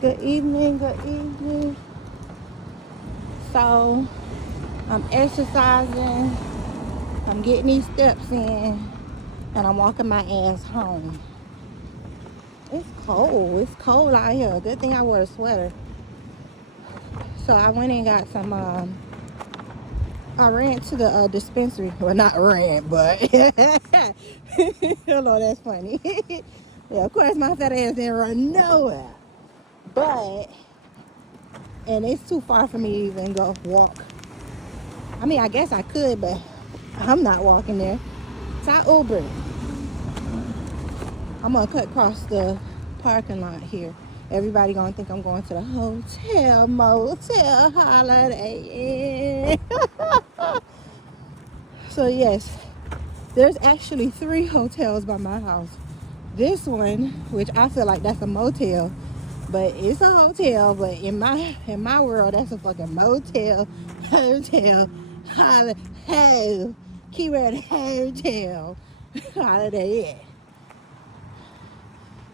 Good evening, good evening. So, I'm exercising, I'm getting these steps in, and I'm walking my ass home. It's cold out here. Good thing I wore a sweater. So, I went and got some, I ran to the dispensary. Well, not ran, but, hello, that's funny. Yeah, of course, my fat ass didn't run nowhere. But, and it's too far for me to even go walk. I mean, I guess I could, but I'm not walking there. So I Uber. I'm gonna cut across the parking lot here. Everybody gonna think I'm going to the hotel, motel, holiday Inn. So yes, there's actually 3 hotels by my house. This one, which I feel like that's a motel, but it's a hotel. But in my world, that's a fucking motel, hotel, holiday, keyword hotel, holiday Inn.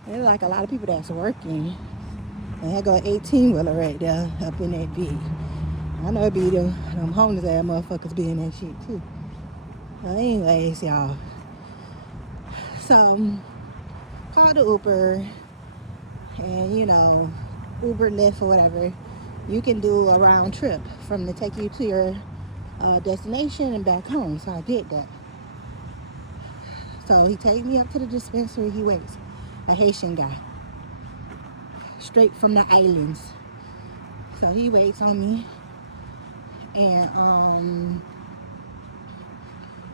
There's like a lot of people that's working. And I got 18-wheeler right there up in that big. I know it be them homeless ass motherfuckers be in that shit too. Well, anyways, y'all. So, call the Uber and, Uber, Lyft, or whatever. You can do a round trip from to take you to your destination and back home. So I did that. So he takes me up to the dispensary. He waits. A Haitian guy. Straight from the islands. So he waits on me. And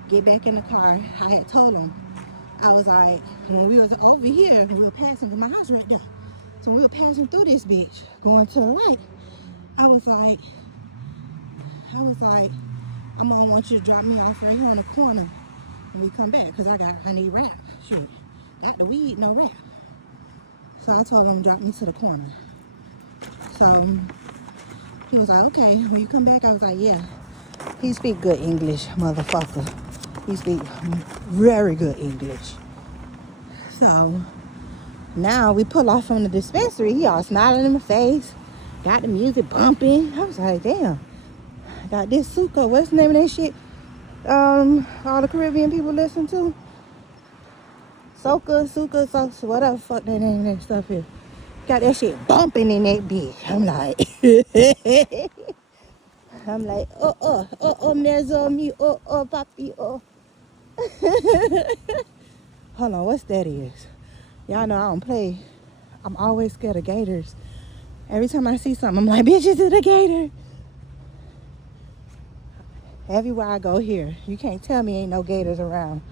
get back in the car. I had told him, I was like, when we was over here, we were passing, my house right there. So we were passing through this bitch, going to the light. I was like, I'm gonna want you to drop me off right here on the corner when we come back, because I need rap. Shit. Got the weed, no rap. So I told him to drop me to the corner. So he was like, okay, when you come back, I was like, yeah. He speak good English, motherfucker. He speak very good English. So now we pull off from the dispensary. He all smiling in my face. Got the music bumping. I was like, damn. Got this Suka. What's the name of that shit? All the Caribbean people listen to. Soca, whatever the fuck that name of that stuff is. Got that shit bumping in that bitch. I'm like, mezzo mi, papi, Hold on, what's that is? Y'all know I don't play. I'm always scared of gators. Every time I see something, I'm like, bitch, is it a gator? Everywhere I go here, you can't tell me ain't no gators around.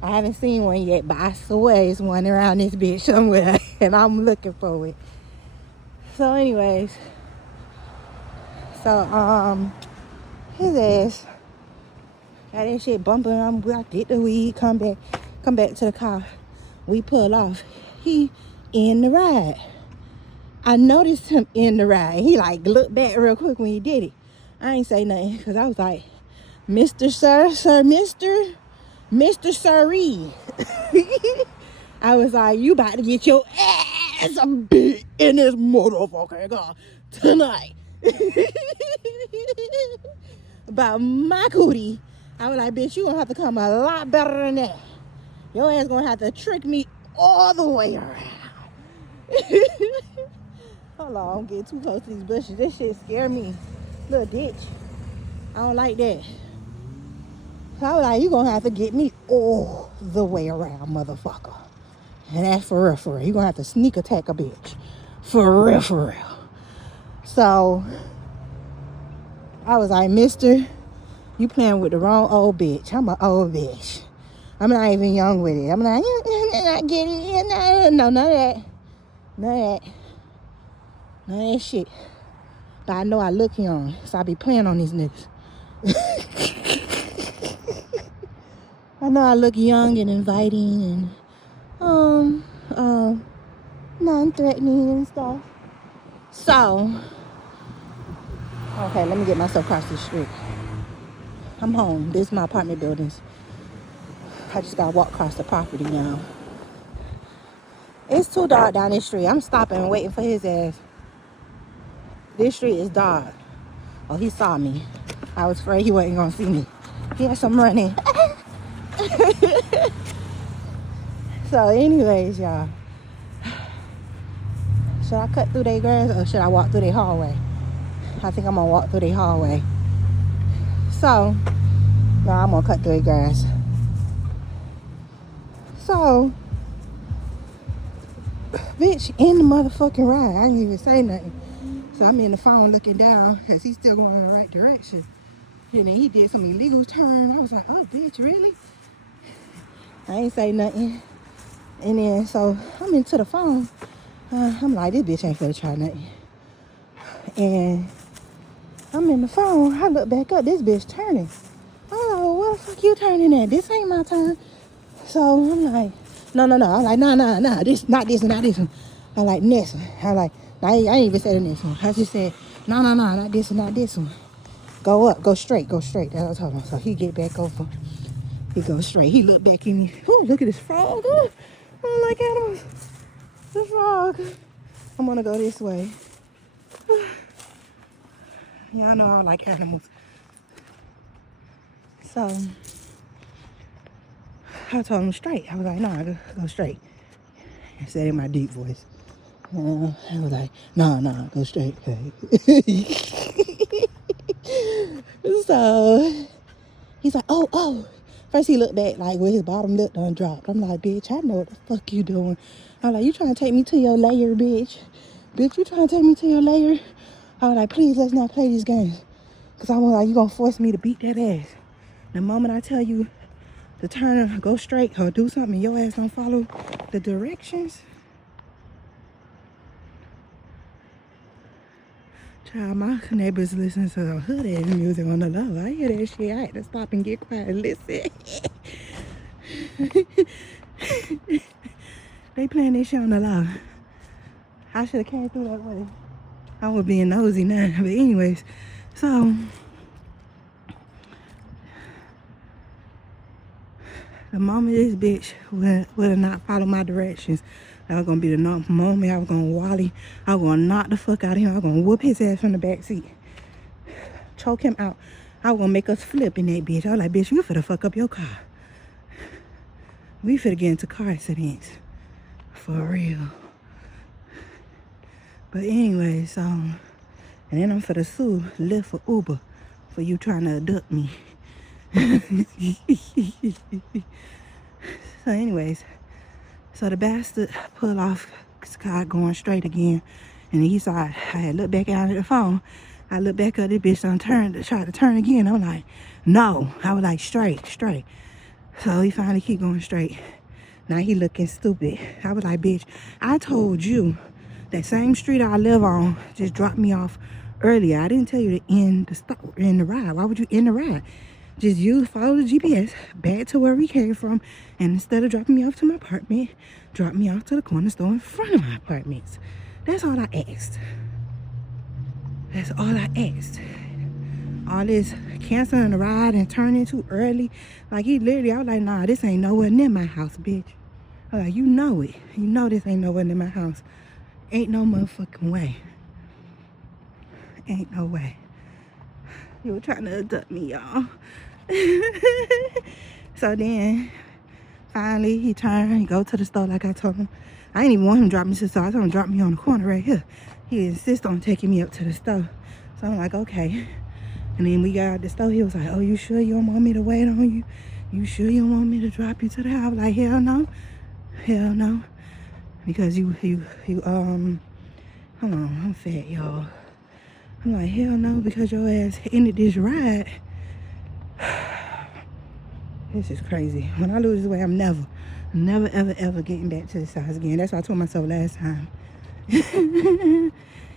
I haven't seen one yet, but I swear there's one around this bitch somewhere, and I'm looking for it. So anyways, his ass got that shit bumping. I get the weed, come back to the car. We pull off. He in the ride. I noticed him in the ride. He like looked back real quick when he did it. I ain't say nothing because I was like, Mr. Sirree. I was like, you about to get your ass beat in this motherfucking car tonight. About my cootie. I was like, bitch, you gonna have to come a lot better than that. Your ass gonna have to trick me all the way around. Hold on, I'm getting too close to these bushes. This shit scare me. Little ditch. I don't like that. So I was like, you gonna have to get me all the way around, motherfucker. And that's for real. You gonna have to sneak attack a bitch. For real. So I was like, mister, you playing with the wrong old bitch. I'm an old bitch. I'm not even young with it. I'm like, I get it. No, none of that. None of that shit. But I know I look young, so I be playing on these niggas. I know I look young and inviting and non-threatening and stuff. So, okay, let me get myself across the street. I'm home. This is my apartment buildings. I just gotta walk across the property now. It's too dark down this street. I'm stopping and waiting for his ass. This street is dark. Oh, he saw me. I was afraid he wasn't gonna see me. He had some running. So anyways, y'all. Should I cut through their grass or should I walk through their hallway? I think I'm gonna walk through their hallway. So, no, I'm gonna cut through their grass. So, bitch, in the motherfucking ride. I didn't even say nothing. So I'm in the phone looking down because he's still going in the right direction. And then he did some illegal turn. I was like, oh, bitch, really? I ain't say nothing. And then, so I'm into the phone. I'm like, this bitch ain't finna try nothing. And I'm in the phone. I look back up. This bitch turning. Oh, what the fuck you turning at? This ain't my turn. So I'm like, no. I'm like, nah. This, not this one. I like, next one. I like, I ain't even said the next one. I just said, no, not this one. Go up, go straight. That's what I told him. So he get back over. He goes straight. He looked back in me. Ooh, look at this frog. Ooh, I don't like animals. The frog. I'm gonna go this way. Y'all know I like animals. So I told him straight. I was like, nah, go straight. I said in my deep voice. I was like, nah, go straight. So he's like, oh. First he looked back like with his bottom lip done dropped. I'm like, bitch, I know what the fuck you doing. I'm like, you trying to take me to your lair, bitch? Bitch, you trying to take me to your lair? I was like, please, let's not play these games. Because I was like, you going to force me to beat that ass. The moment I tell you to turn, go straight, or do something, your ass don't follow the directions. Child, my neighbors listen to hood ass music on the low. I hear that shit. I had to stop and get quiet and listen. They playing this shit on the low. I should have came through that way. I was being nosy now. But anyways, so the moment this bitch would have not followed my directions, that was gonna be the moment I was gonna wally. I was gonna knock the fuck out of him. I was gonna whoop his ass from the back seat, choke him out. I was gonna make us flip in that bitch. I was like, bitch, you finna fuck up your car. We finna get into car accidents. For real. But anyway, so, and then I'm finna sue Lyft for Uber for you trying to abduct me. So anyways, so the bastard pulled off, Scott going straight again. And he saw I had looked back out at the phone. I looked back up, this bitch done turned, tried to turn again. I'm like, no. I was like, straight. So he finally keep going straight. Now he looking stupid. I was like, bitch, I told you that same street I live on just dropped me off earlier. I didn't tell you to end the ride. Why would you end the ride? Just follow the GPS back to where we came from, and instead of dropping me off to my apartment, drop me off to the corner store in front of my apartments. That's all I asked. All this canceling the ride and turning too early. Like, he literally, I was like, nah, this ain't nowhere near my house, bitch. I was like, you know it. You know this ain't nowhere near my house. Ain't no motherfucking way. Ain't no way. You were trying to abduct me, y'all. So then, finally, he turned. He go to the store like I told him. I didn't even want him to drop me to the store. I told him to drop me on the corner right here. He insisted on taking me up to the store. So I'm like, okay. And then we got out the store. He was like, oh, you sure you don't want me to wait on you? You sure you don't want me to drop you to the house? I was like, hell no. Because hold on, I'm fat, y'all. I'm like, hell no, because your ass ended this ride. This is crazy. When I lose this weight, I'm never, ever getting back to this size again. That's what I told myself last time. And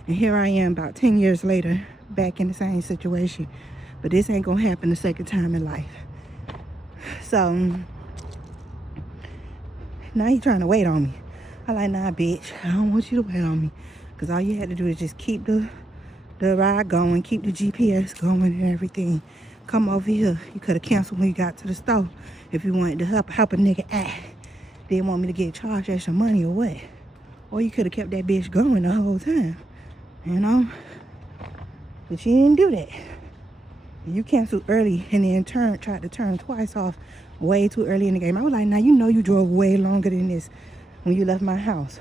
here I am about 10 years later, back in the same situation. But this ain't gonna happen the second time in life. So, now he trying to wait on me. I like, nah, bitch, I don't want you to wait on me. Because all you had to do is just keep the ride going, keep the GPS going and everything. Come over here. You could have canceled when you got to the store if you wanted to help a nigga out. Didn't want me to get charged extra money or what. Or you could have kept that bitch going the whole time, you know? But you didn't do that. You canceled early and then tried to turn twice off way too early in the game. I was like, now you know you drove way longer than this when you left my house.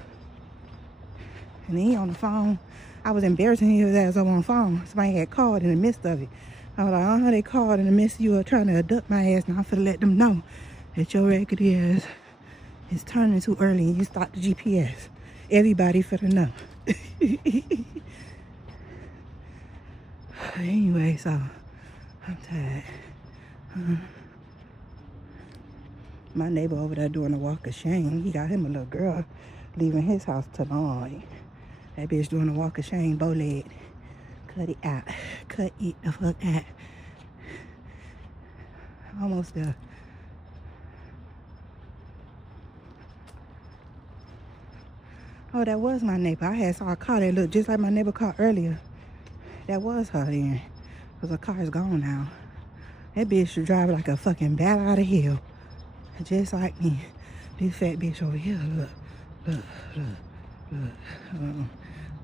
And then he on the phone. I was embarrassing his ass up on the phone. Somebody had called in the midst of it. I was like, they called in the midst of you trying to abduct my ass. Now I'm finna let them know that your record is turning too early and you stopped the GPS. Everybody finna know. Anyway, so I'm tired. My neighbor over there doing a walk of shame. He got him a little girl leaving his house tonight. That bitch doing a walk of shame, bow leg. Cut it out. Cut it the fuck out. Almost there. Oh, that was my neighbor. I had saw a car that looked just like my neighbor car earlier. That was her then. Because her car is gone now. That bitch should drive like a fucking bat out of hell. Just like me. This fat bitch over here, look.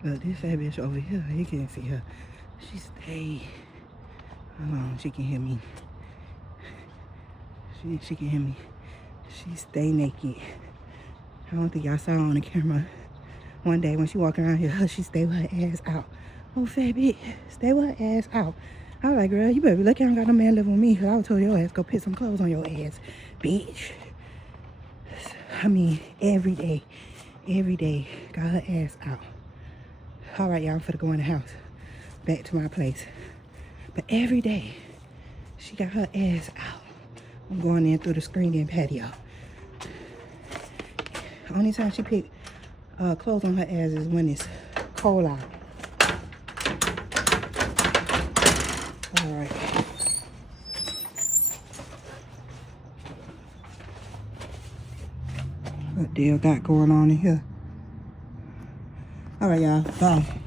Look, this fat bitch over here, you can't see her. She stay. Hold on, she can hear me. She can hear me. She stay naked. I don't think y'all saw her on the camera. One day when she walking around here, she stay with her ass out. Oh, fat bitch, stay with her ass out. I was like, girl, you better be lucky I don't got no man living with me, because I would told your ass go put some clothes on your ass, bitch. I mean, every day, got her ass out. All right, y'all, I'm finna go in the house, back to my place. But every day, she got her ass out. I'm going in through the screen-in patio. Only time she pick clothes on her ass is when it's cold out. All right. What deal got going on in here? All right, y'all. Bye.